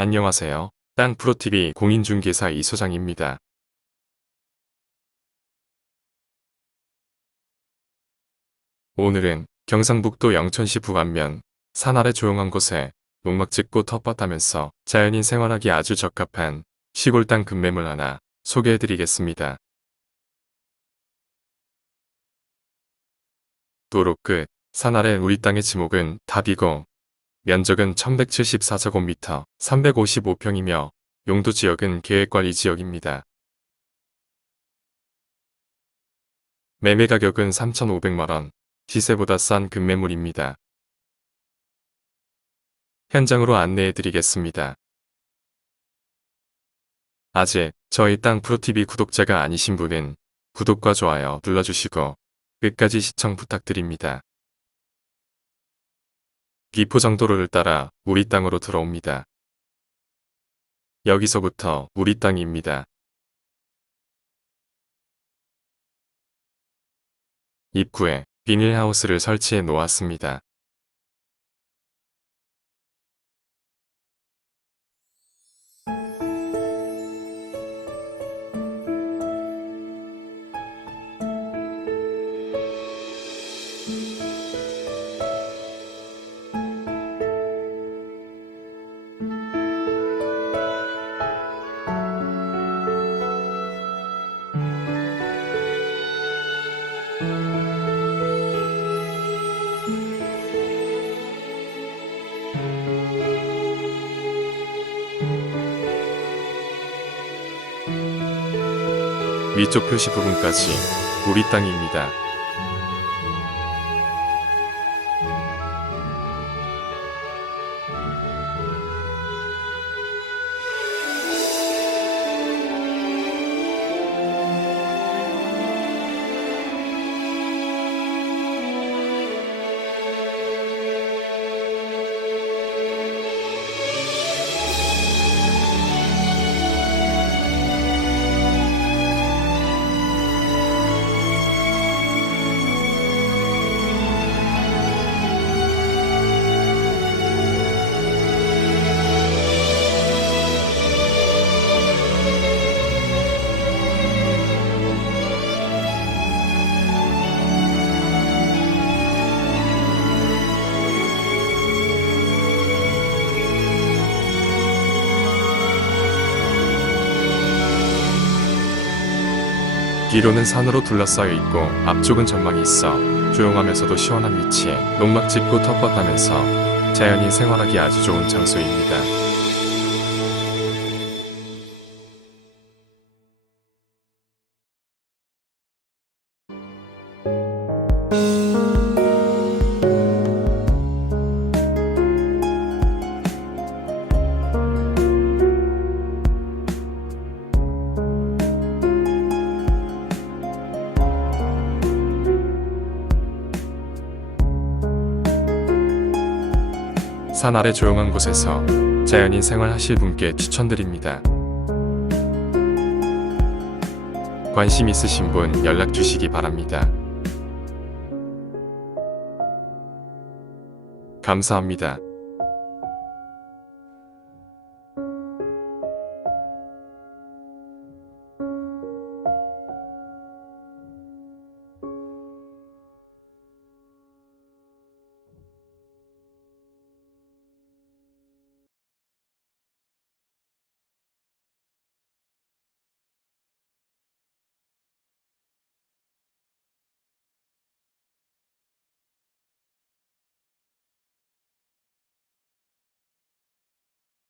안녕하세요. 땅 프로TV 공인중개사 이소장입니다. 오늘은 경상북도 영천시 북안면 산 아래 조용한 곳에 농막 짓고 텃밭 하면서 자연인 생활하기 아주 적합한 시골 땅 급매물 하나 소개해드리겠습니다. 도로 끝, 산 아래 우리 땅의 지목은 답이고 면적은 1174제곱미터 355평이며 용도 지역은 계획관리 지역입니다. 매매 가격은 3,500만원, 시세보다 싼 급매물입니다. 현장으로 안내해 드리겠습니다. 아직 저희 땅 프로TV 구독자가 아니신 분은 구독과 좋아요 눌러주시고 끝까지 시청 부탁드립니다. 기포정도로를 따라 우리 땅으로 들어옵니다. 여기서부터 우리 땅입니다. 입구에 비닐하우스를 설치해 놓았습니다. 위쪽 표시 부분까지 우리 땅입니다. 뒤로는 산으로 둘러싸여 있고 앞쪽은 전망이 있어 조용하면서도 시원한 위치에 농막 짓고 텃밭하면서 자연인 생활하기 아주 좋은 장소입니다. 산 아래 조용한 곳에서 자연인 생활하실 분께 추천드립니다. 관심 있으신 분 연락 주시기 바랍니다. 감사합니다.